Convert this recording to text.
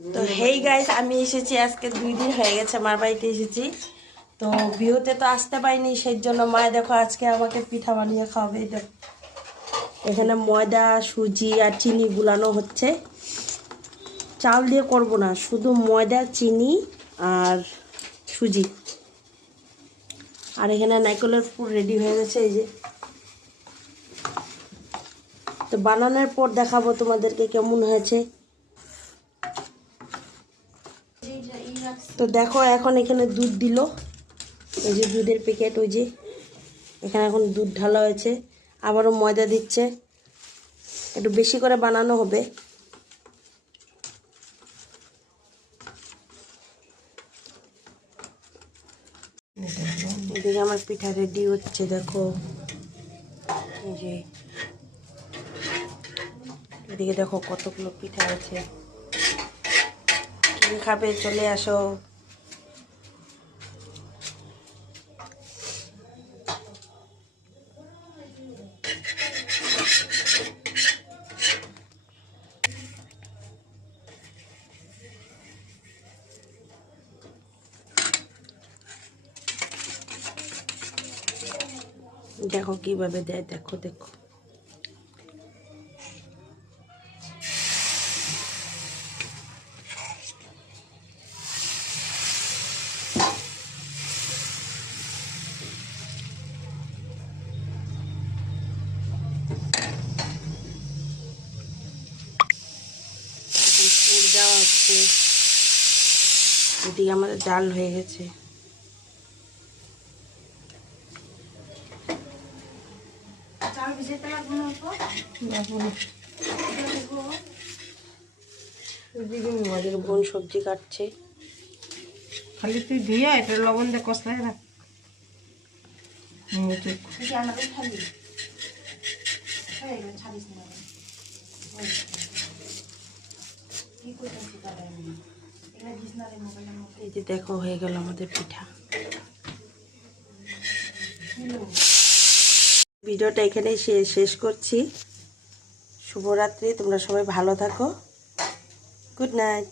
তো hey guys, আমি এসেছি আজকে 2 দিন হয়ে গেছে মার বাড়িতে এসেছি। তো বিহুতে তো আসতে পারিনি, সেই জন্য মা দেখো আজকে আমাকে পিঠা বানিয়ে খাওয়াবে। এখানে ময়দা, সুজি আর চিনি গুলানো হচ্ছে। চাল দিয়ে করব না, শুধু ময়দা, চিনি আর সুজি। আর এখানে নারকেলের পুর রেডি হয়ে গেছে, এই যে। তো বানানোর পর দেখাবো তোমাদেরকে কেমন হয়েছে। তো দেখো এখন এখানে দুধ দিল, ওই যে দুধের প্যাকেট, ওই যে এখানে এখন দুধ ঢালা হয়েছে। আবারও ময়দা দিচ্ছে, একটু বেশি করে বানানো হবে। এদিকে আমার পিঠা রেডি হচ্ছে, দেখো। এই যে এদিকে দেখো কতগুলো পিঠা আছে। কি খাবে চলে আসো। দেখো কিভাবে দেয়, দেখো দেখো। পুর দেওয়া হচ্ছে। এদিকে আমাদের ডাল হয়ে গেছে। আমাদের বোন সবজি কাটছে। খালি তুই ধুয়ে এটা লবণ দিয়ে কষায় রাখ। এই যে দেখো হয়ে গেল আমাদের পিঠা। ভিডিওটা এখানেই শেষ করছি। শুভরাত্রি, তোমরা সবাই ভালো থাকো। Good night.